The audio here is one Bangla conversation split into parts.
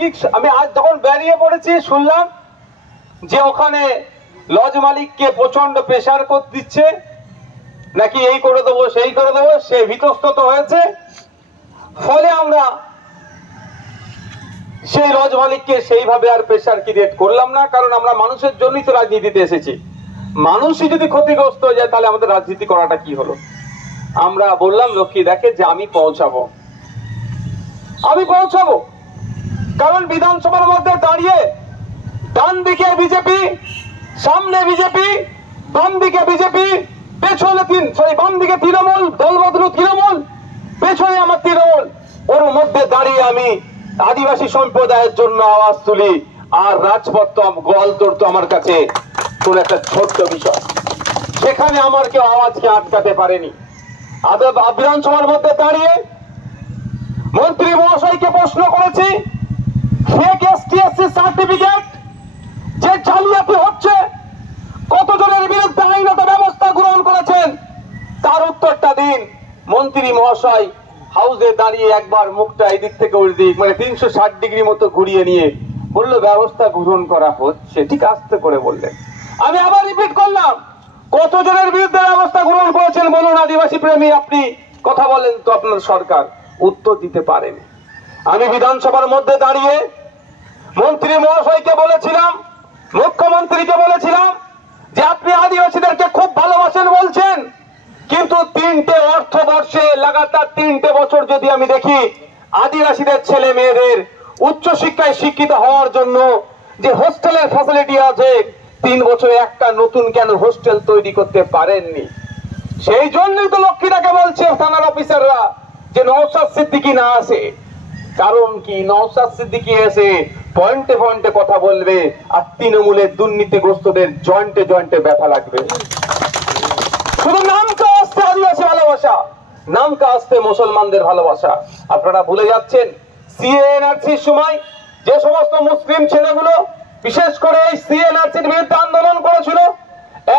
কি আমি আজ যখন বেরিয়ে পড়েছি শুনলাম যে ওখানে লজ মালিককে প্রচন্ড প্রেসার দিচ্ছে, নাকি এই করে দেবো সেই করে দেবো, সে ভীতস্তত হয়েছে। ফলে আমরা সেই লজ মালিককে সেইভাবে আর প্রেসার ক্রিয়েট করলাম না, কারণ আমরা মানুষের জন্যই তো রাজনীতিতে এসেছি। মানুষই যদি ক্ষতিগ্রস্ত হয়ে যায় তাহলে আমাদের রাজনীতি করাটা কি হলো। আমরা বললাম লক্ষ্মী দেখে যে আমি পৌঁছাবো, কারণ বিধানসভার মধ্যে দাঁড়িয়ে ডান দিকে বিজেপি, সামনে বিজেপি, বাম দিকে বিজেপি, পেছনে বাম দিকে তৃণমূল, দলবদলু তৃণমূল, পেছনে আমার তৃণমূল, ওর মধ্যে দাঁড়িয়ে আমি আদিবাসী সম্প্রদায়ের জন্য আওয়াজ তুলি। আর রাজপথ তো গোয়ালতোড় তো আমার কাছে কোন একটা ছোট্ট বিষয়, সেখানে আমার কেউ আওয়াজকে আটকাতে পারেনি। বিধানসভার মধ্যে দাঁড়িয়ে মন্ত্রী মহাশয়কে প্রশ্ন করেছি, ফেক এসটিএসসি সার্টিফিকেট যে জালিয়াতি হচ্ছে, কতজনের বিরুদ্ধে আইনত ব্যবস্থা গ্রহণ করেছেন, তার উত্তরটা দিন। মন্ত্রী মহাশয় হাউসে দাঁড়িয়ে একবার মুখটা এদিক থেকে ওই দিক, মানে 360 ডিগ্রি মতো ঘুরিয়ে নিয়ে বললো ব্যবস্থা গ্রহণ করা হচ্ছে। ঠিক আস্তে করে বললেন। আমি আবার রিপিট করলাম, কতজনের বিরুদ্ধে ব্যবস্থা গ্রহণ করেছেন বলুন আদিবাসী প্রেমী, আপনি কথা বলেন তো আপনার সরকার। উত্তর দিতে পারেনি। আমি বিধানসভার মধ্যে দাঁড়িয়ে মন্ত্রী মহাশয়কে বলেছিলাম, মুখ্যমন্ত্রীকে বলেছিলাম যে আপনি আদিবাসীদেরকে খুব ভালোবাসেন বলছেন, কিন্তু 3টে অর্থবর্ষে লাগাতার 3টে বছর যদি আমি দেখি আদিবাসীদের ছেলে মেয়েদের উচ্চশিক্ষায় শিক্ষিত হওয়ার জন্য যে হোস্টেলের ফ্যাসিলিটি আছে, 3 বছরে একটা নতুন কেন হোস্টেল তৈরি করতে পারেননি। সেই জন্যই তো লক্ষ্মীটাকে বলছে থানার অফিসাররা যে নওশাদ সিদ্দিকী না আসে। কারণ কি, নওশাদ সিদ্দিকী এসে পয়েন্টে পয়েন্টে কথা বলবে, আর তৃণমূলের দুর্নীতিগ্রস্তদের জয়েন্টে জয়েন্টে ব্যথা লাগবে। শুধু নামটা আসতে আদিবাসী ভালোবাসা, নামটা আসতে মুসলমানদের ভালোবাসা। আপনারা ভুলে যাচ্ছেন সিএনআরসির সময় যে সমস্ত মুসলিম ছেলেগুলো বিশেষ করে এই সিএনআরসির বিরুদ্ধে আন্দোলন করেছিল,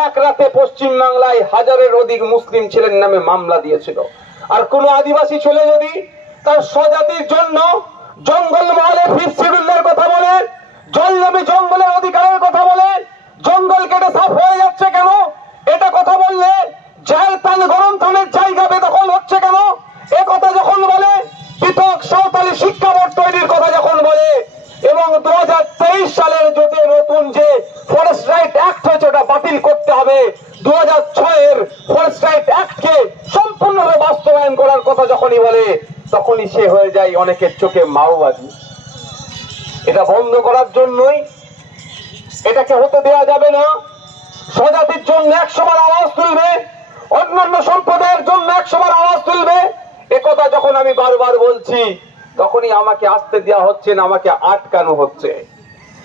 এক রাতে পশ্চিম বাংলায় 1000-এর অধিক মুসলিম ছেলের নামে মামলা দিয়েছিল। আর কোন আদিবাসী ছেলে যদি তার স্বজাতির জন্য জঙ্গল মহলে ফিফথ শিডিউলের কথা বলে, জল জমি জঙ্গলের অধিকারের কথা বলে, জঙ্গল কেটে সাফ হয়ে যাচ্ছে কেন এটা কথা বললে, জেল তান গরম থানের জায়গা বেদখল হচ্ছে কেন এ কথা যখন বলে, পৃথক সাঁওতালি শিক্ষা বোর্ড তৈরির কথা যখন বলে, এবং 2023 সালের যে নতুন যে ফরেস্ট রাইট অ্যাক্ট হয়েছে ওটা বাতিল করতে হবে, 2006-এর ফরেস্ট রাইট অ্যাক্টকে সম্পূর্ণভাবে বাস্তবায়ন করার কথা যখনই বলে, তখনই সে হয়ে যায় অনেকের চোখে মাওবাদী। এটা বন্ধ করার জন্যই এটাকে হতে দেওয়া যাবে না। স্বজাতির জন্য 100 বার আওয়াজ তুলবে, অন্যান্য সম্প্রদায়ের জন্য 100 বার আওয়াজ তুলবে। একথা যখন আমি বারবার বলছি, তখনই আমাকে আসতে দেওয়া হচ্ছে না, আমাকে আটকানো হচ্ছে।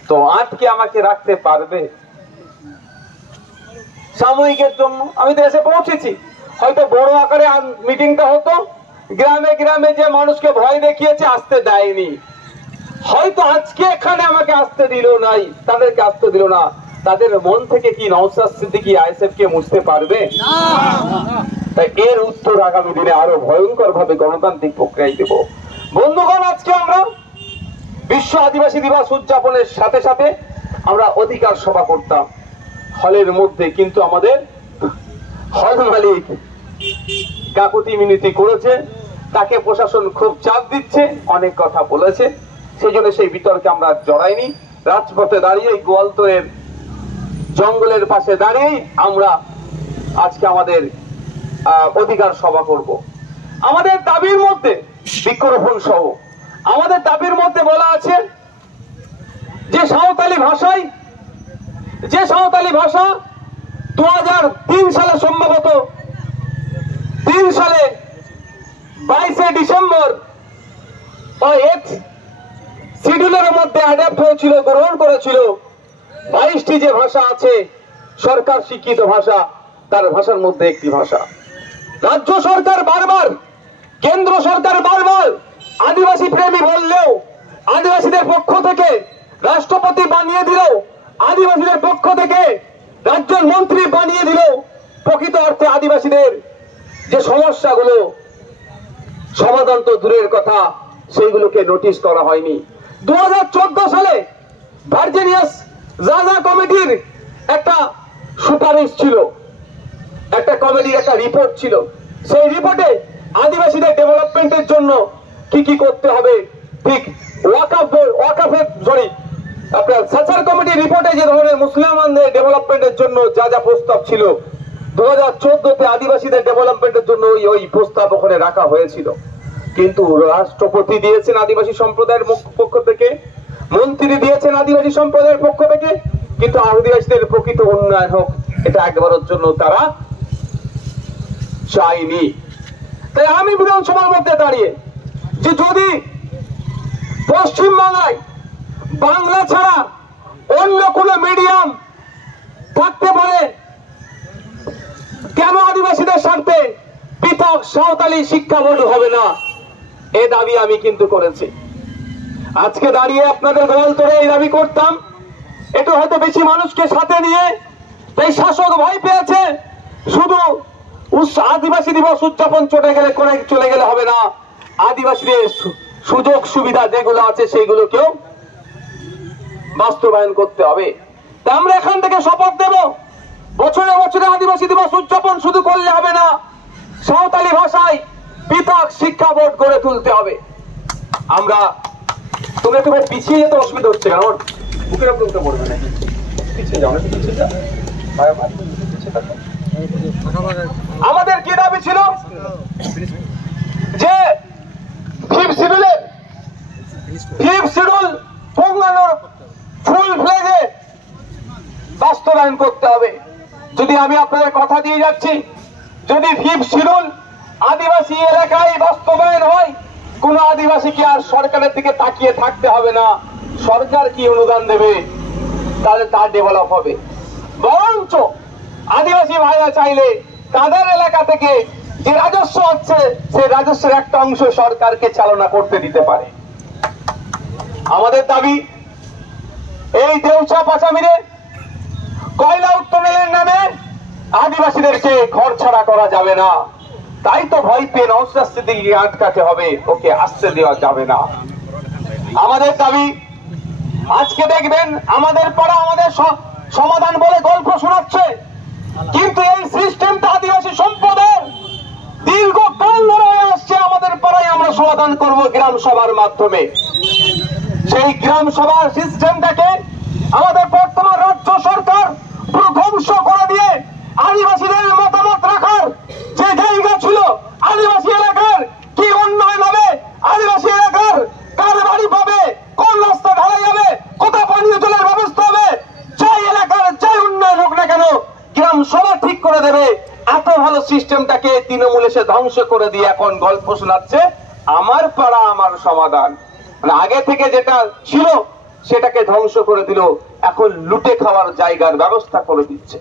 তো আটকে আমাকে রাখতে পারবে? সাময়িকের জন্য আমি তো এসে পৌঁছেছি, হয়তো বড় আকারে মিটিংটা হতো, গ্রামে গ্রামে যে মানুষকে ভয় দেখিয়েছে আসতে দেয়নি, হয়তো আজকে এখানে আমাকে আসতে দিল নাই, তাদেরকে আসতে দিল না। তাদের মন থেকে কি নওশাদ সিদ্দিকী আইএসএফ কে মুছতে পারবে? তাই এর উত্তর আগামী দিনে আরো ভয়ঙ্কর ভাবে গণতান্ত্রিক প্রক্রিয়ায় দেব। বন্ধুগণ, আজকে আমরা বিশ্ব আদিবাসী দিবস উদযাপনের সাথে সাথে আমরা অধিকার সভা করতাম হলের মধ্যে, কিন্তু আমাদের হল মালিক কাকুতি মিনতি করেছে, তাকে প্রশাসন খুব চাপ দিচ্ছে, অনেক কথা বলেছে, সেই জন্য সেই বিতর্কে আমরা জড়াইনি। রাজপথে দাঁড়িয়ে গোয়ালতোড়ের জঙ্গলের পাশে দাঁড়িয়ে আমরা আজকে আমাদের অধিকার সভা করব। আমাদের দাবির মধ্যে বৃক্ষরোপণ সহ আমাদের দাবির মধ্যে বলা আছে যে সাঁওতালি ভাষা 2003 সালে সম্ভবত 3 সালে 22শে ডিসেম্বর শিডিউলের মধ্যে অ্যাডাপ্ট হয়েছিল, গ্রহণ করেছিল। 22টি যে ভাষা আছে সরকার স্বীকৃত ভাষা, তার ভাষার মধ্যে একটি ভাষা। রাজ্য সরকার বারবার, কেন্দ্র সরকার বারবার আদিবাসী প্রেমী বললেও, আদিবাসীদের পক্ষ থেকে রাষ্ট্রপতি বানিয়ে দিল, আদিবাসীদের পক্ষ থেকে রাজ্যের মন্ত্রী বানিয়ে দিল, প্রকৃত অর্থে আদিবাসীদের যে সমস্যাগুলো সমাধান তো দূরের কথা, সেইগুলোকে নোটিশ করা হয়নি। 2014 সালে ভার্জিনিয়াস জাজা কমিটির একটা সুপারিশ ছিল, একটা কমিটির একটা রিপোর্ট ছিল। সেই রিপোর্টে আদিবাসীদের ডেভেলপমেন্টের জন্য কি কি করতে হবে, ঠিক আপনার সাচার কমিটির রিপোর্টে যে ধরনের মুসলমানদের ডেভেলপমেন্টের জন্য যা যা প্রস্তাব ছিল, 2014-তে আদিবাসীদের ডেভেলপমেন্টের জন্য ওই প্রস্তাব ওখানে রাখা হয়েছিল। কিন্তু রাষ্ট্রপতি দিয়েছেন আদিবাসী সম্প্রদায়ের পক্ষ থেকে, মন্ত্রী দিয়েছেন আদিবাসী সম্প্রদায়ের পক্ষ থেকে, কিন্তু আদিবাসীদের প্রকৃত উন্নয়ন হোক এটা একবারের জন্য তারা চায়নি। তাই আমি বিধানসভার মধ্যে দাঁড়িয়ে যে যদি পশ্চিম বাংলায় বাংলা ছাড়া অন্য কোন মিডিয়াম থাকতে পারে, কেন আদিবাসীদের স্বার্থে পৃথক সাঁওতালি শিক্ষা বোর্ড হবে না, এ দাবি আমি কিন্তু করেছি। আজকে দাঁড়িয়ে আপনাদের দল ধরে এই দাবি করতাম, একটু হয়তো বেশি মানুষকে সাথে নিয়ে, তাই শাসক ভয় পেয়েছে শুধু আদিবাসী দিবস উদযাপন চলে গেলে হবে না, আদিবাসীদের সুযোগ সুবিধা যেগুলো আছে সেইগুলোকেও বাস্তবায়ন করতে হবে। তা আমরা এখান থেকে শপথ দেব, বছরে বছরে আদিবাসী দিবস উদযাপন শুধু করলে হবে না, সাঁওতালি ভাষায় পৃথক শিক্ষা বোর্ড গড়ে তুলতে হবে। আমরা তোমরা একটু পিছিয়ে যেতে অসুবিধা হচ্ছে কেন? বুকের উপর উঠে পড়বে নাকি? পিছিয়ে যাও, নাকি পিছিয়ে যাও। আমাদের কি দাবি ছিল যে ফিফথ শিডিউল ফুল ফ্লেজে বাস্তবায়ন করতে হবে। যদি আমি আপনাদের কথা দিয়ে যাচ্ছি, যদি ফিফথ শিডিউল আদিবাসী এলাকায় বাস্তবায়ন হয়, কোন আদিবাসীকে আর সরকারের দিকে তাকিয়ে থাকতে হবে না, সরকার কি অনুদান দেবে তাহলে তার ডেভেলপ হবে। বরঞ্চ আদিবাসী ভাইরা চাইলে তাদের এলাকা থেকে যে রাজস্ব হচ্ছে সেই রাজস্বের একটা অংশ সরকারকে চালনা করতে দিতে পারে। আমাদের দাবি, এই দেউচা পাচামিরে কয়লা উত্তোলনের নামে আদিবাসীদেরকে ঘর ছাড়া করা যাবে না। তাই তো ভয় পেয়ে নওশাদ সিদ্দিকীকে আটকাতে হবে, ওকে আসতে দেওয়া যাবে না। আমাদের দাবি, আজকে দেখবেন আমাদের পাড়া আমাদের সমাধান বলে গল্প শোনাচ্ছে, কিন্তু এই সিস্টেমটা আদিবাসী সম্প্রদায়ের দীর্ঘকাল ধরে আসছে। আমাদের পাড়ায় আমরা সমাধান করব গ্রাম সভার মাধ্যমে। সেই গ্রাম সভার সিস্টেমটাকে আমাদের বর্তমান রাজ্য সরকার পুরো ধ্বংস করে দিয়ে আদিবাসীদের মতামত রাখার যে জায়গা ছিল, আদিবাসী এলাকার কি উন্নয়ন হবে, আদিবাসী এলাকার কার বাড়ি পাবে, কোন রাস্তা ঢালা যাবে, কোথায় পানীয় জলের ব্যবস্থা হবে, যাই এলাকার যাই উন্নয়ন হোক না কেন গ্রাম সভা ঠিক করে দেবে, এত ভালো সিস্টেমটাকে তৃণমূল এসে ধ্বংস করে দিয়ে এখন গল্প শোনাচ্ছে আমার পাড়া আমার সমাধান। মানে আগে থেকে যেটা ছিল সেটাকে ধ্বংস করে দিল, এখন লুটে খাওয়ার জায়গার ব্যবস্থা করে দিচ্ছে।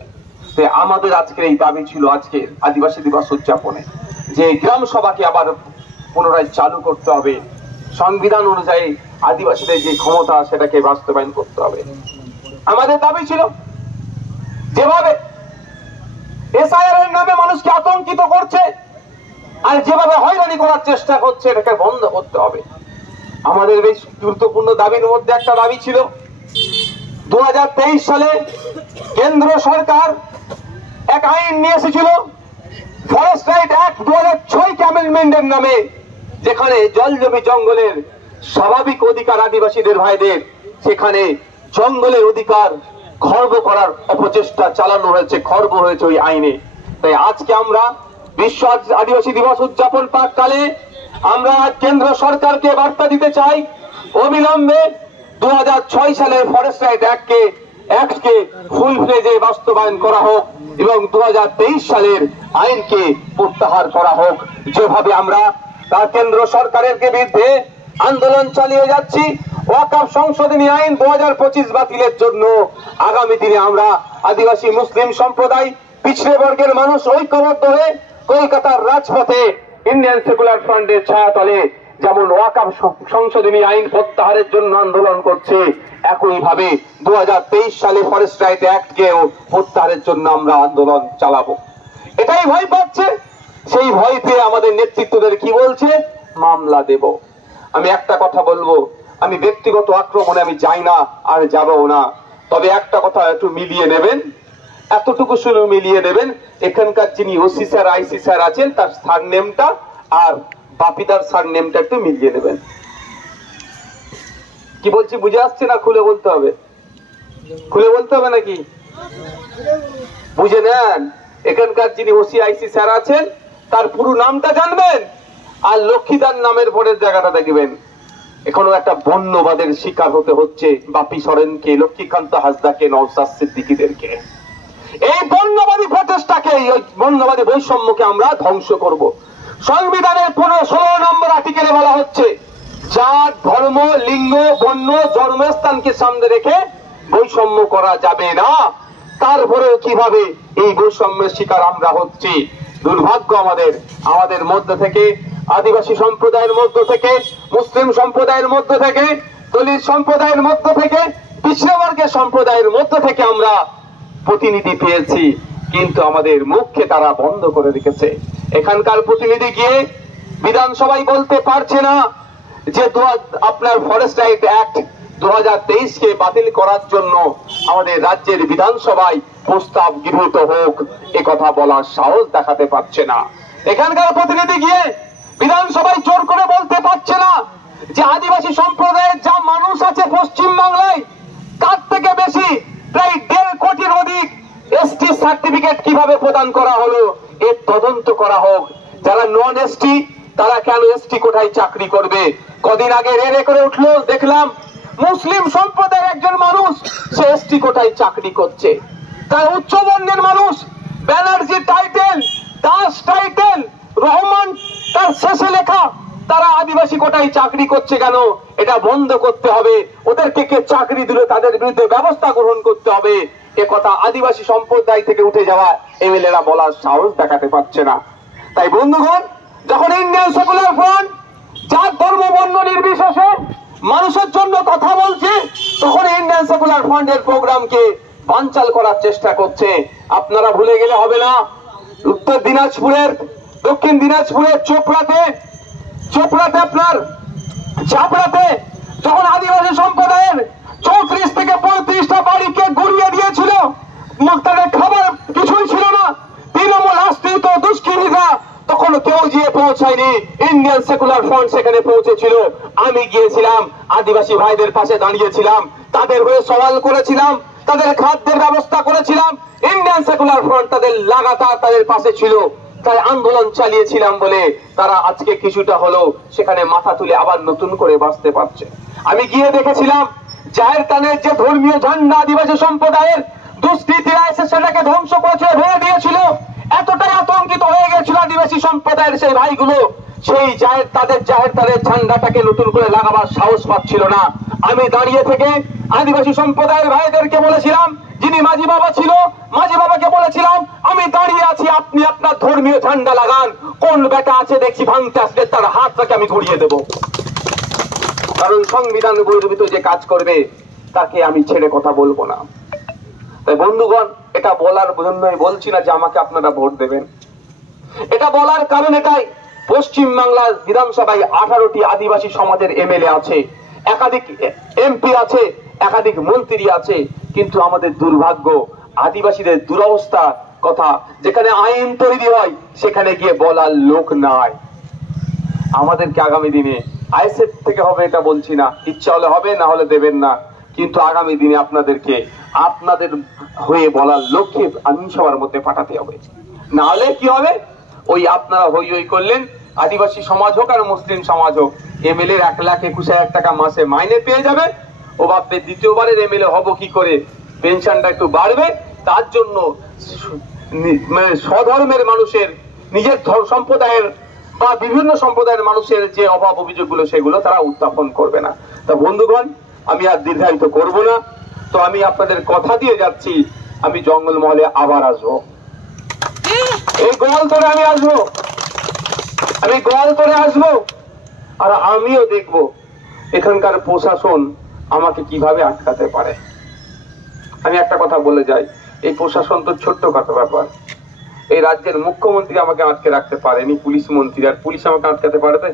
আমাদের আজকে এই দাবি ছিল আজকে আদিবাসী দিবস উদযাপনে, যে গ্রাম সভাকে আবার পুনরায় চালু করতে হবে, সংবিধান অনুযায়ী আদিবাসীদের যে ক্ষমতা সেটাকে বাস্তবায়ন করতে হবে। আমাদের দাবি ছিল যেভাবে এসআইআর এর নামে মানুষকে আতঙ্কিত করছে আর যেভাবে হয়রানি করার চেষ্টা করছে এটাকে বন্ধ করতে হবে। আমাদের বেশ গুরুত্বপূর্ণ দাবির মধ্যে একটা দাবি ছিল, 2023 সালে কেন্দ্র সরকার এক আইন নিয়ে এসেছিল ফরেস্ট রাইট অ্যাক্ট 2006 অ্যামেন্ডমেন্টের নামে, যেখানে জলজমি জঙ্গলের স্বাভাবিক অধিকার আদিবাসীদের ভাইদের, সেখানে জঙ্গলের অধিকার খর্ব করার অপচেষ্টা চালানো হয়েছে, খর্ব হয়েছে ওই আইনে। তাই আজকে আমরা বিশ্ব আদিবাসী দিবস উদযাপন প্রাককালে আমরা কেন্দ্র সরকারকে বার্তা দিতে চাই, অবিলম্বে 2006 সালের ফরেস্ট রাইট অ্যাক্টকে ফুল ফ্লেজে বাস্তবায়ন করা হোক এবং 2023 সালের আইনকে প্রত্যাহার করা হোক। যেভাবে আমরা তার কেন্দ্র সরকারের বিরুদ্ধে আন্দোলন চালিয়ে যাচ্ছি, ওয়াকফ সংশোধনী আইন 2025 বাতিলের জন্য আগামী দিনে আমরা আদিবাসী মুসলিম সম্প্রদায় পিছড়ে বর্গের মানুষ ঐক্যবদ্ধ হয়ে কলকাতার রাজপথে ইন্ডিয়ান সেকুলার ফ্রন্টের ছায়াতলে যেমন ওয়াকফ সংশোধনী আইন প্রত্যাহারের জন্য আন্দোলন করছে, একইভাবে 2023 সালে ফরেস্ট রাইট অ্যাক্টকেও প্রত্যাহারের জন্য আমরা আন্দোলন চালাবো। এটাই ভয় পাচ্ছে, সেই ভয় পেয়ে আমাদের নেতৃত্বদের কি বলছে, মামলা দেব। আমি একটা কথা বলবো, আমি ব্যক্তিগত আক্রমণে আমি যাই না, আর যাবও না। তবে একটা কথা একটু মিলিয়ে নেবেন, এতটুকু শুনে মিলিয়ে নেবেন, এখানকার যিনি ওসি স্যার আইসি স্যার আছেন তার সার নেমটা আর বাপিদার সার নেমটা একটু মিলিয়ে নেবেন। কি বলছি বুঝে আসছে না? খুলে বলতে হবে, খুলে বলতে হবে নাকি? বুঝে নেন, এখানকার যিনি ওসি আইসি স্যার আছেন তার পুরো নামটা জানবেন, আর লক্ষ্মীদার নামের পরের জায়গাটা দেখবেন। এখনো একটা বর্ণবাদের শিকার হতে হচ্ছে বাপি সরেনকে, লক্ষ্মীকান্ত হাসদাকে, নওশাদ সিদ্দিকীদেরকে। এই বর্ণবাদী প্রচেষ্টাকে, ওই বর্ণবাদী বৈষম্যকে আমরা ধ্বংস করব। সংবিধানের 16 নম্বর আর্টিকেলে বলা হচ্ছে জাত, ধর্ম, লিঙ্গ, বর্ণ, জন্মস্থানকে সামনে রেখে বৈষম্য করা যাবে না। তারপরেও কিভাবে এই বৈষম্যের শিকার আমরা হচ্ছি। দুর্ভাগ্য আমাদের মধ্যে থেকে, আদিবাসী সম্প্রদায়ের মধ্য থেকে, মুসলিম সম্প্রদায়ের মধ্য থেকে, দলিত সম্প্রদায়ের মধ্য থেকে, পিছিয়ে বর্গের সম্প্রদায়ের মধ্য থেকে আমরা প্রতিনিধি পেয়েছি, কিন্তু আমাদের মুখকে তারা বন্ধ করে রেখেছে। এখানকার প্রতিনিধি গিয়ে বিধানসভায় বলতে পারছে না যে আপনার ফরেস্ট রাইট অ্যাক্ট 2023 কে বাতিল করার জন্য আমাদের রাজ্যের বিধানসভায় প্রস্তাব গৃহীত হোক, এ কথা বলার সাহস দেখাতে পারছে না। এখানকার প্রতিনিধি গিয়ে বিধানসভায় জোর করে বলতে পারছে না যে আদিবাসী সম্প্রদায়ের যা মানুষ আছে পশ্চিম বাংলায় তার থেকে বেশি প্রায় 1.5 কোটির অধিক এসটি সার্টিফিকেট কিভাবে প্রদান করা হলো এর তদন্ত করা হোক। যারা নন এসটি তারা কেন এসটি কোটায় চাকরি করবে? কদিন আগে রেড়ে করে উঠলো, দেখলাম মুসলিম সম্প্রদায়ের একজন মানুষ সে এসটি কোটায় চাকরি করছে। তার উচ্চ বর্ণের মানুষ ব্যানার্জি টাইটেল, দাস টাইটেল, রহমান তার শেষে লেখা, তারা আদিবাসী কোটায় চাকরি করছে কেন? এটা বন্ধ করতে হবে। ওদেরকে কে চাকরি দিলে তাদের বিরুদ্ধে ব্যবস্থা গ্রহণ করতে হবে। এ কথা আদিবাসী সম্প্রদায় থেকে উঠে যাওয়া এমএলএরা বলার সাহস দেখাতে পারছে না। তাই বন্ধুগণ, যখন ইন্ডিয়ান সেকুলার ফ্রন্ট জাত, ধর্ম, বর্ণ নির্বিশেষে মানুষের জন্য কথা বলছে, তখন ইন্ডিয়ান সেকুলার ফ্রন্টের প্রোগ্রামকে বানচাল করার চেষ্টা করছে। আপনারা ভুলে গেলে হবে না, উত্তর দিনাজপুরের, দক্ষিণ দিনাজপুরের চোপড়াতে আপনার চাপড়াতে যখন আদিবাসী সম্প্রদায়ের 34 থেকে 35টা বাড়িকে গুড়িয়ে দিয়েছিল, তাদের খাবার কিছুই ছিল না, তৃণমূল আশ্রিত দুষ্কৃতীরা, তখন কেউ গিয়ে পৌঁছায়নি। ইন্ডিয়ান সেকুলার ফ্রন্ট সেখানে পৌঁছেছিল। আমি গিয়েছিলাম, আদিবাসী ভাইদের পাশে দাঁড়িয়েছিলাম, তাদের হয়ে সওয়াল করেছিলাম, তাদের খাদ্যের ব্যবস্থা করেছিলাম। ইন্ডিয়ান সেকুলার ফ্রন্ট তাদের লাগাতার তাদের পাশে ছিল, তাই আন্দোলন চালিয়েছিলাম বলে তারা আজকে কিছুটা হলেও সেখানে মাথা তুলে আবার নতুন করে বাঁচতে পারছে। আমি গিয়ে দেখেছিলাম জাহের তানের যে ধর্মীয় ঝান্ডা আদিবাসী সম্প্রদায়ের, দুষ্কৃতীরা এসে সেটাকে ধ্বংস করেছে, ভেঙে দিয়েছিল। এতটাই আতঙ্কিত হয়ে গেছিল আদিবাসী সম্প্রদায়ের সেই ভাইগুলো, সেই জাহের তানের ঝান্ডাটাকে নতুন করে লাগাবার সাহস পাচ্ছিল না। আমি দাঁড়িয়ে থেকে আদিবাসী সম্প্রদায়ের ভাইদেরকে বলেছিলাম, যিনি মাঝি বাবা ছিল, মাঝি বাবাকে বলেছিলাম, আমি দাঁড়িয়ে আছি, আপনি আপনার ধর্মীয় ঝান্ডা লাগান, কোন বেটা আছে দেখছি ভাঙতে আসলে তার হাতটাকে আমি ঘুরিয়ে দেব। কারণ সংবিধান বহির্ভূত যে কাজ করবে তাকে আমি ছেড়ে কথা বলবো না। তাই বন্ধুগণ, এটা বলার জন্যই বলছি না যে আমাকে আপনারা ভোট দেবেন। এটা বলার কারণ এটাই, পশ্চিম বাংলার বিধানসভায় 18টি আদিবাসী সমাজের এমএলএ আছে, একাধিক এমপি আছে, একাধিক মন্ত্রী আছে, কিন্তু আমাদের দুর্ভাগ্য, আদিবাসীদের দুরবস্থা কথা যেখানে আইন তৈরি হয় সেখানে গিয়ে বলার লোক নাই। আমাদেরকে আগামী দিনে আইএসএফ থেকে হবে এটা বলছি না, ইচ্ছা হলে হবে, না হলে দেবেন না, কিন্তু আগামী দিনে আপনাদেরকে আপনাদের হয়ে বলার লোককে আইনসভার মধ্যে পাঠাতে হবে। না হলে কি হবে, ওই আপনারা হই হই করলেন, আদিবাসী সমাজ হোক আর মুসলিম সমাজ হোক, এমএলএ 1,21,000 টাকা মাসে মাইনে পেয়ে যাবে। ও ভাববে দ্বিতীয়বারের এমএলএ হবো কি করে, পেনশনটা একটু বাড়বে, তার জন্য স্বধর্মের মানুষের, নিজের সম্প্রদায়ের বা বিভিন্ন সম্প্রদায়ের মানুষের যে অভাব অভিযোগগুলো সেগুলো তারা উত্থাপন করবে না। তা বন্ধুগণ, আমি আর দীর্ঘায়িত করব না, তো আমি আপনাদের কথা দিয়ে যাচ্ছি, আমি জঙ্গলমহলে আবার আসবো, এই গোয়ালতোড়ে আমি আসবো, আমি গোয়ালতোড়ে আসবো, আর আমিও দেখবো এখানকার প্রশাসন আমাকে কিভাবে আটকাতে পারে। আমি একটা কথা বলে যাই, এই প্রশাসন তো ছোট্টখাটো ব্যাপার। এই রাজ্যের মুখ্যমন্ত্রী আমাকে আটকে রাখতে পারেনি, পুলিশ মন্ত্রী, আর পুলিশ আমাকে আটকাতে পারবে?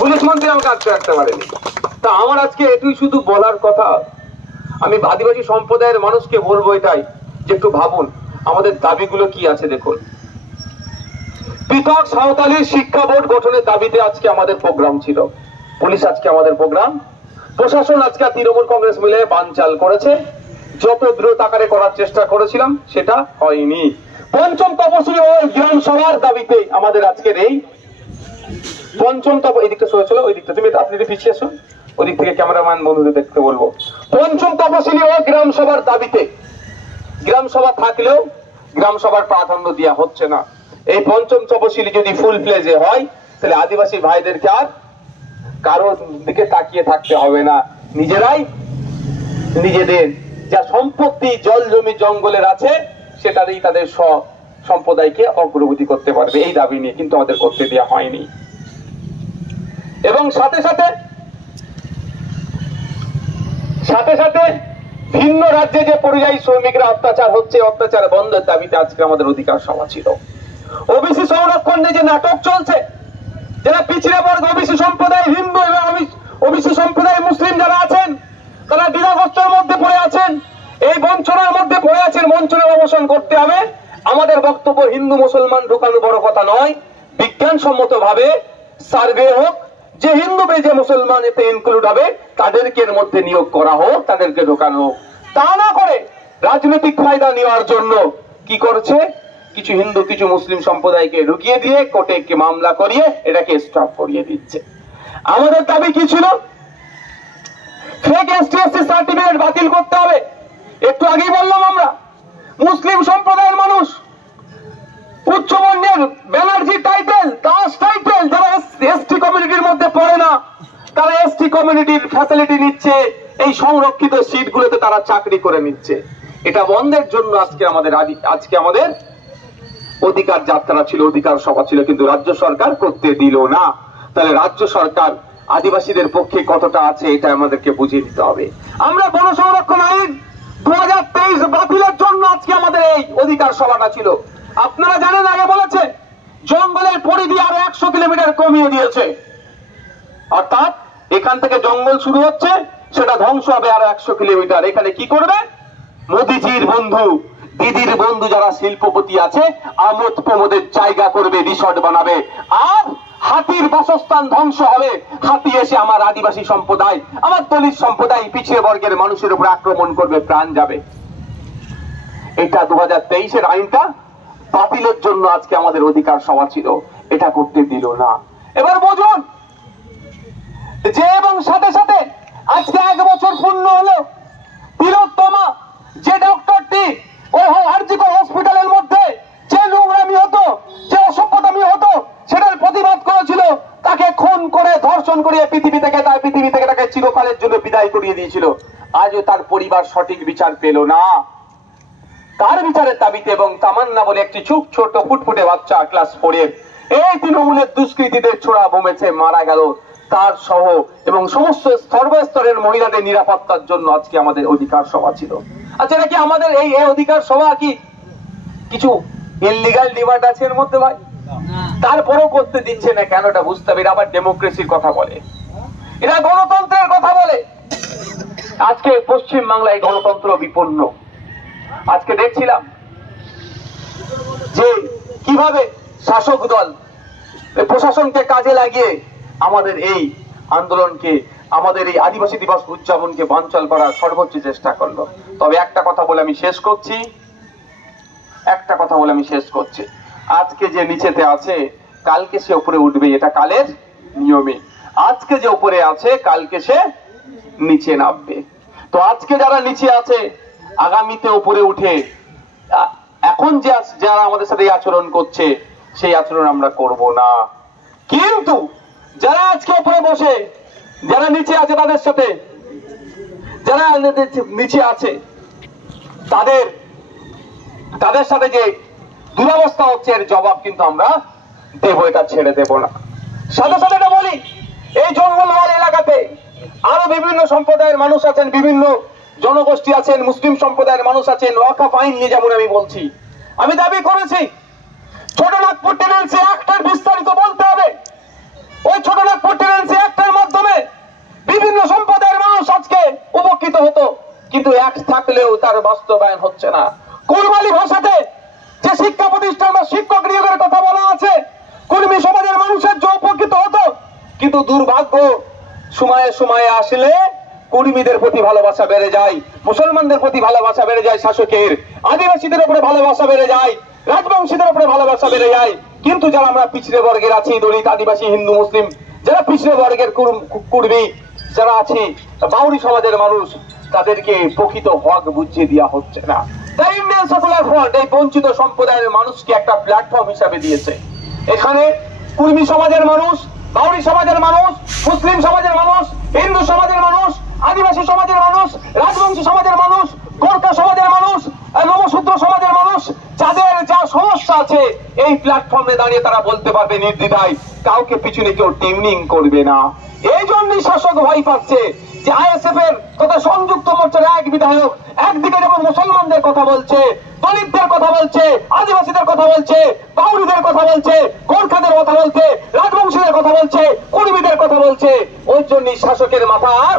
পুলিশ মন্ত্রী আমাকে আটকে রাখতে পারেনি। তা আমার আজকে এটুই শুধু বলার কথা, আমি আদিবাসী সম্প্রদায়ের মানুষকে বলবো এটাই যে একটু ভাবুন আমাদের দাবিগুলো কি আছে। দেখুন, পৃথক সাঁওতালি শিক্ষা বোর্ড গঠনের দাবিতে আজকে আমাদের প্রোগ্রাম ছিল। পুলিশ আজকে আমাদের প্রোগ্রাম, প্রশাসন আজকে তৃণমূল কংগ্রেস মিলে বানচাল করেছে। যত দ্রুত আকারে করার চেষ্টা করেছিলাম সেটা হয়নি। পঞ্চম তপশিলি ও গ্রাম সভার দাবিতে আমাদের আজকের এই পঞ্চম এই দিকটা সরে চলো, ওই দিকটা তুমি আপনি পিছিয়ে আসুন, ওই দিক থেকে ক্যামেরাম্যান বন্ধুদের দেখতে বলবো। পঞ্চম তপশিলি ও গ্রাম সভার দাবিতে, গ্রাম সভা থাকলেও গ্রাম সভার প্রাধান্য দেওয়া হচ্ছে না। এই পঞ্চম তপশিলি যদি ফুল প্লেজে হয় তাহলে আদিবাসী ভাইদেরকে আর কারোর দিকে তাকিয়ে থাকতে হবে না, নিজেরাই নিজেদের যা সম্পত্তি জল জমি জঙ্গলের আছে সেটাতেই তাদের সম্প্রদায়কে অগ্রগতি করতে পারবে। এই দাবি নিয়ে কিন্তু আমাদের করতে দেওয়া হয়নি। এবং সাথে সাথে ভিন্ন রাজ্যে যে পরিযায়ী শ্রমিকরা অত্যাচার হচ্ছে, অত্যাচার বন্ধের দাবিতে আজকে আমাদের অধিকার সভা ছিল। ওবিসি সংরক্ষণে যে নাটক চলছে, যারা পিছিয়ে বর্গ ওবিসি সম্প্রদায় হিন্দু এবং ওবিসি সম্প্রদায় মুসলিম যারা আছেন তারা দ্বিধাগ্রস্তের মধ্যে পড়ে আছেন, এই বঞ্চনার মধ্যে পড়ে আছেন। বঞ্চনার অবসান করতে হবে। আমাদের বক্তব্য হিন্দু মুসলমান ঢুকানো বড় কথা নয়, বিজ্ঞানসম্মত ভাবে সার্ভে হোক, যে হিন্দু যে মুসলমান এতে ইনক্লুড হবে তাদেরকে এর মধ্যে নিয়োগ করা হোক, তাদেরকে ঢোকানো হোক। তা না করে রাজনৈতিক ফায়দা নেওয়ার জন্য কি করছে, কিছু হিন্দু কিছু মুসলিম সম্প্রদায়কে ঢুকিয়ে দিয়ে কোর্টে মামলা করিয়ে এটাকে স্টপ করিয়ে দিচ্ছে। আমাদের দাবি কি ছিল? ফেক এসটি/এসসি সার্টিফিকেট বাতিল করতে হবে। একটু আগেই বললাম, আমরা মুসলিম সম্প্রদায়ের মানুষ উচ্চ বর্ণের ব্যানার্জি টাইটেল, দাস টাইটেল, যারা এসটি কমিউনিটির মধ্যে পড়ে না তারা এসটি কমিউনিটির ফ্যাসিলিটি নিচ্ছে, এই সংরক্ষিত সিটগুলোতে তারা চাকরি করে নিচ্ছে। এটা বন্ধের জন্য আজকে আমাদের অধিকার যাত্রা ছিল, অধিকার সভা ছিল, কিন্তু রাজ্য সরকার করতে দিল না। তাহলে রাজ্য সরকার আদিবাসীদের পক্ষে কতটা আছে এটা আমাদেরকে বুঝিয়ে দিতে হবে। আমরা বন সংরক্ষণ আইন 2023 বাতিলের জন্য আজকে আমাদের এই অধিকার সভাটা ছিল। আপনারা জানেন, আগে বলেছে জঙ্গলের পরিধি আরো 100 কিলোমিটার কমিয়ে দিয়েছে, অর্থাৎ এখান থেকে জঙ্গল শুরু হচ্ছে, সেটা ধ্বংস হবে আরো 100 কিলোমিটার। এখানে কি করবে? মোদিজির বন্ধু দিদির বন্ধু যারা শিল্পপতি আছে আমোদ প্রমোদের জায়গা করবে, রিসর্ট বানাবে, আর হাতির বাসস্থান ধ্বংস হবে। হাতি এসে আমার আদিবাসী সম্প্রদায়, আমার দলিত সম্প্রদায়, পিছিয়ে বর্গের মানুষের উপর আক্রমণ করবে, প্রাণ যাবে। এটা 2023 আইনটা বাতিলের জন্য আজকে আমাদের অধিকার সভা ছিল, এটা করতে দিল না। এবার বুঝুন যে, এবং সাথে আজকে 1 বছর পূর্ণ হলো তিলোত্তমা যে ডক্টরটি ওই আরজিকর হসপিটালের মধ্যে যে নোংরামি হতো, যে অসভ্যতামি হতো, সেটার প্রতিবাদ করেছিল, তাকে খুন করে ধর্ষণ করিয়ে পৃথিবী থেকে তাকে চিরকালের জন্য বিদায় করিয়ে দিয়েছিল। আজও তার পরিবার সঠিক বিচার পেল না। তার বিচারের দাবিতে এবং তামান্না বলে একটি ছোট ফুটফুটে বাচ্চা ক্লাস 4 এর এই তৃণমূলের দুষ্কৃতীদের ছোড়া বোমেছে মারা গেল, তার সহ এবং সমস্ত সর্বস্তরের মহিলাদের নিরাপত্তার জন্য আজকে আমাদের অধিকার সভা ছিল। আচ্ছা, নাকি আমাদের এই অধিকার সভা কি কিছু ইললিগাল ডিমান্ড আছে এর মধ্যে ভাই? তারপরেও করতে দিচ্ছে না কেন, এটা বুঝতে হবে। আবার ডেমোক্রেসির কথা বলে, এরা গণতন্ত্রের কথা বলে। আজকে পশ্চিম বাংলায় গণতন্ত্র বিপন্ন। আজকে দেখছিলাম যে কিভাবে শাসক দল প্রশাসনকে কাজে লাগিয়ে আমাদের এই আন্দোলনকে, আমাদের এই আদিবাসী দিবস উদযাপনকে বানচাল করার সর্বোচ্চ চেষ্টা করলো। তবে একটা কথা বলে আমি শেষ করছি, আজকে যে নিচেতে আছে কালকে সে উপরে উঠবে, এটা কালের নিয়মে। আজকে যে উপরে আছে কালকে সে নিচে নামবে। তো আজকে যারা নিচে আছে আগামীতে উপরে উঠে এখন যারা আমাদের সাথে আচরণ করছে সেই আচরণ আমরা করব না। কিন্তু যারা আজকে উপরে বসে, যারা নিচে আছে, তাদের সাথে যারা নিচে আছে তাদের সাথে যে দুরবস্থা হচ্ছে এর জবাব কিন্তু আমরা দেব, এটা ছেড়ে দেব না। সাথে এটা বলি, এই জঙ্গলমহল এলাকাতে আরো বিভিন্ন সম্প্রদায়ের মানুষ আছেন, বিভিন্ন জনগোষ্ঠী আছেন, মুসলিম সম্প্রদায়ের মানুষ আছেন। ওয়াকফ আইন নিয়ে যেমন আমি বলছি, আমি দাবি করেছি ছোট নাগপুর টেনেন্সি অ্যাক্টের বিস্তারিত বলতে হবে। ওই ছোটনাগপুর টেনেন্সি অ্যাক্টের মাধ্যমে বিভিন্ন সম্প্রদায়ের মানুষ আজকে উপকৃত হতো, কিন্তু অ্যাক্ট থাকলেও তার বাস্তবায়ন হচ্ছে না। কুড়মালি ভাষাতে যে শিক্ষা প্রতিষ্ঠান বা শিক্ষক নিয়োগের কথা বলা আছে, কুর্মী সমাজের মানুষের যে উপকৃত হতো, কিন্তু দুর্ভাগ্য সময়ে সময়ে আসলে কুর্মীদের প্রতি ভালোবাসা বেড়ে যায়, মুসলমানদের প্রতি ভালোবাসা বেড়ে যায় শাসকের, আদিবাসীদের উপরে ভালোবাসা বেড়ে যায়, রাজবংশীদের উপরে ভালোবাসা বেড়ে যায়। কিন্তু যারা আমরা পিছড়ে বর্গের আছি, দলিত, আদিবাসী, হিন্দু, মুসলিম, যারা পিছড়ে বর্গের কুর্মী যারা আছে, বাউরি সমাজের মানুষ, তাদেরকে প্রকৃত হক বুঝিয়ে দেওয়া হচ্ছে না। তাই ইন্ডিয়ান সেকুলার ফ্রন্ট এই বঞ্চিত সম্প্রদায়ের মানুষকে একটা প্ল্যাটফর্ম হিসাবে দিয়েছে। এখানে কুর্মী সমাজের মানুষ, বাউরি সমাজের মানুষ, মুসলিম সমাজের মানুষ, হিন্দু সমাজের মানুষ, আদিবাসী সমাজের মানুষ, রাজবংশী সমাজের মানুষ, গোর্খা সমাজের মানুষ, নমশূদ্র সমাজের মানুষ, যাদের যা সমস্যা আছে এই প্ল্যাটফর্মে দাঁড়িয়ে তারা বলতে পারবে নির্দ্বিধায়, কাউকে পিছনে কেউ টিউনিং করবে না। এই জন্যই শাসক ভয় পাচ্ছে যে আইএসএফ এর তথা সংযুক্ত মোর্চার এক বিধায়ক একদিকে যেমন মুসলমানদের কথা বলছে, দলিতদের কথা বলছে, আদিবাসীদের কথা বলছে, বাউরিদের কথা বলছে, গোর্খাদের কথা বলছে, রাজবংশীদের কথা বলছে, কুর্মীদের কথা বলছে, ওই জন্যই শাসকের মাথা আর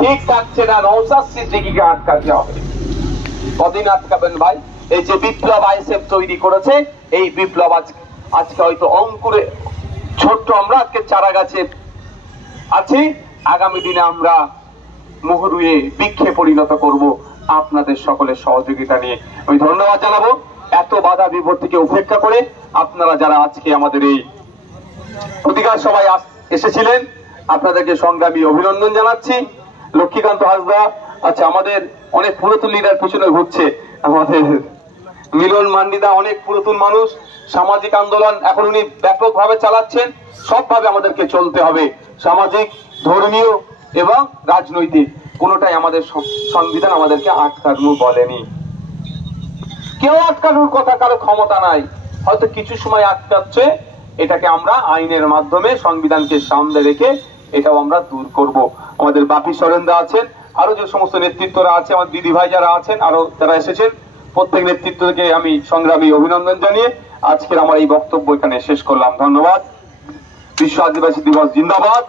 ঠিক থাকছে না। নওশাদ সিদ্দিকীকে আটকাতে হবে। কদিন আটকাবেন ভাই? এই যে বিপ্লব আইএসএফ তৈরি করেছে, এই বিপ্লব আজকে হয়তো অঙ্কুরে ছোট্ট, আমরা আজকে চারা গাছে আছি, আগামী দিনে আমরা মুহুরুয়ে বৃক্ষে পরিণত করব আপনাদের সকলের সহযোগিতা নিয়ে। আমি ধন্যবাদ জানাবো এত বাধা বিপত্তিকে উপেক্ষা করে আপনারা যারা আজকে আমাদের এই প্রতিকার সভায় এসেছিলেন, আপনাদেরকে সংগ্রামী অভিনন্দন জানাচ্ছি। লক্ষ্মীকান্ত হাসদা, আচ্ছা আমাদের অনেক পুরাতন লিডার পিছনে ঘুরছে, আমাদের মিলন মান্ডিদা অনেক পুরাতন মানুষ, সামাজিক আন্দোলন এখন উনি ব্যাপকভাবে চালাচ্ছেন। সবভাবে আমাদেরকে চলতে হবে, সামাজিক, ধর্মীয় এবং রাজনৈতিক, কোনোটাই আমাদের সংবিধান আমাদেরকে আটকানো বলেনি। কেউ আটকানোর কথা কারো ক্ষমতা নাই, হয়তো কিছু সময় আটকাচ্ছে, এটাকে আমরা আইনের মাধ্যমে সংবিধানকে সামনে রেখে এটাও আমরা দূর করব। আমাদের বাপি সরেন্দা আছেন, আরো যে সমস্ত নেতৃত্বরা আছে, আমার দিদি ভাই যারা আছেন, আরো যারা এসেছেন, প্রত্যেক নেতৃত্বকে আমি সংগ্রামী অভিনন্দন জানিয়ে আজকের আমার এই বক্তব্য এখানে শেষ করলাম। ধন্যবাদ। বিশ্ব আদিবাসী দিবস জিন্দাবাদ,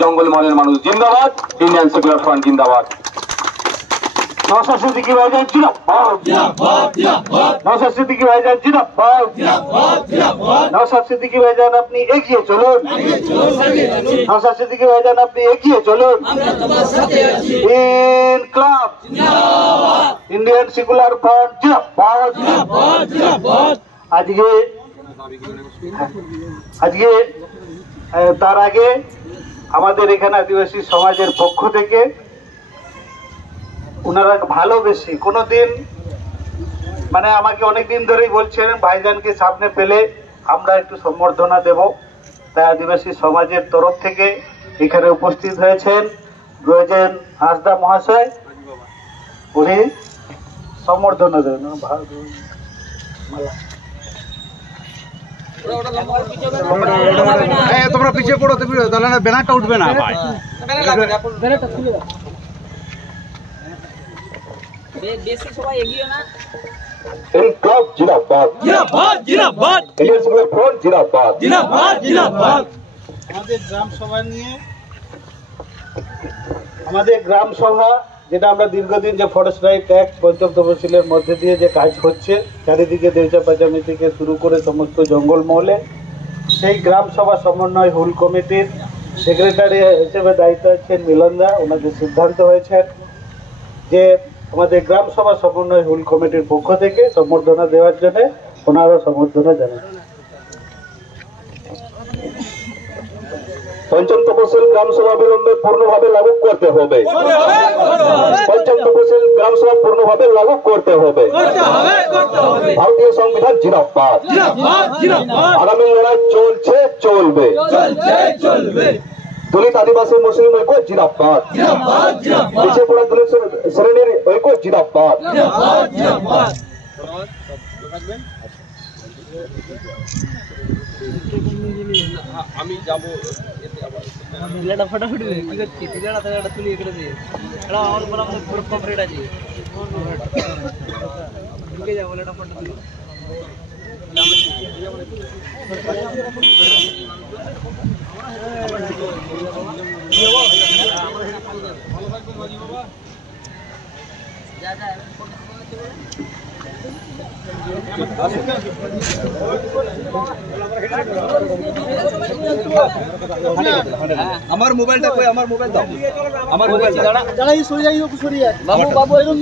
জঙ্গলমহলের মানুষ জিন্দাবাদ, ইন্ডিয়ান সেকুলার ফ্রন্ট জিন্দাবাদ। নওশাদ সিদ্দিকী ভাইজান জিন্দাবাদ, নওশাদ সিদ্দিকী ভাইজান জিন্দাবাদ, নওশাদ সিদ্দিকী ভাইজান আপনি এগিয়ে চলুন, নওশাদ সিদ্দিকী ভাইজান আপনি এগিয়ে চলুন। ইনকলাব ইন্ডিয়ান সেকুলার ফ্রন্ট জিন্দাবাদ। আজকে তার আগে আমাদের এখানে আদিবাসী সমাজের পক্ষ থেকে ওনারা ভালোবেসে কোনোদিন মানে আমাকে অনেকদিন ধরেই বলছেন ভাইজানকে সামনে পেলে আমরা একটু সম্বর্ধনা দেব, তাই আদিবাসী সমাজের তরফ থেকে এখানে উপস্থিত হয়েছেন রয়েছেন হাসদা মহাশয়, উনি সম্বর্ধনা দেবেন। তোমরা পিছিয়ে পড়ো, তাহলে ব্যানারটা উঠবে না ভাই। বেশি সবাই এগিয়ে না। ইনকলাব জিন্দাবাদ, জিন্দাবাদ, জিন্দাবাদ, ইন্ডিয়ান সেকুলার ফ্রন্ট জিন্দাবাদ, জিন্দাবাদ, জিন্দাবাদ। আমাদের গ্রাম সভা নিয়ে, আমাদের গ্রাম সভা যেটা আমরা দীর্ঘদিন যে ফরেস্ট রাইট অ্যাক্ট পঞ্চম তফসিলের মধ্যে দিয়ে যে কাজ হচ্ছে চারিদিকে দেউচা পাচামি থেকে শুরু করে সমস্ত জঙ্গলমহলে, সেই গ্রাম সভা সমন্বয় হুল কমিটির সেক্রেটারি হিসেবে দায়িত্ব আছেন মিলনদা। ওনাদের সিদ্ধান্ত হয়েছেন যে আমাদের গ্রাম সভা সমন্বয় হুল কমিটির পক্ষ থেকে সম্বর্ধনা দেওয়ার জন্য ওনারও সম্বর্ধনা জানান। পঞ্চম তফসিল গ্রাম সভা বিলম্বে পূর্ণভাবে লাগু করতে হবে, পঞ্চম তফসিল গ্রাম সভা পূর্ণভাবে লাগু করতে হবে। ভারতীয় সংবিধান জিন্দাবাদ, আগামী লড়াই চলছে, চলবে। দলিত, আদিবাসী, মুসলিম ঐক্য জিন্দাবাদ, পিছিয়ে পড়া দলিত শ্রেণীর ঐক্য জিন্দাবাদ। আমি যাবো ফটাফট কি করছি তুলি এখানে দিয়ে আমার উপর আমাদের পুরো কমপ্লিট আছে ঢুকে যাবো ফটো তুলি। আমার মোবাইলটা কই, আমার মোবাইল দাও, আমার মোবাইল দাও। যারা এই সরিয়ে বাবু বাবু এরকম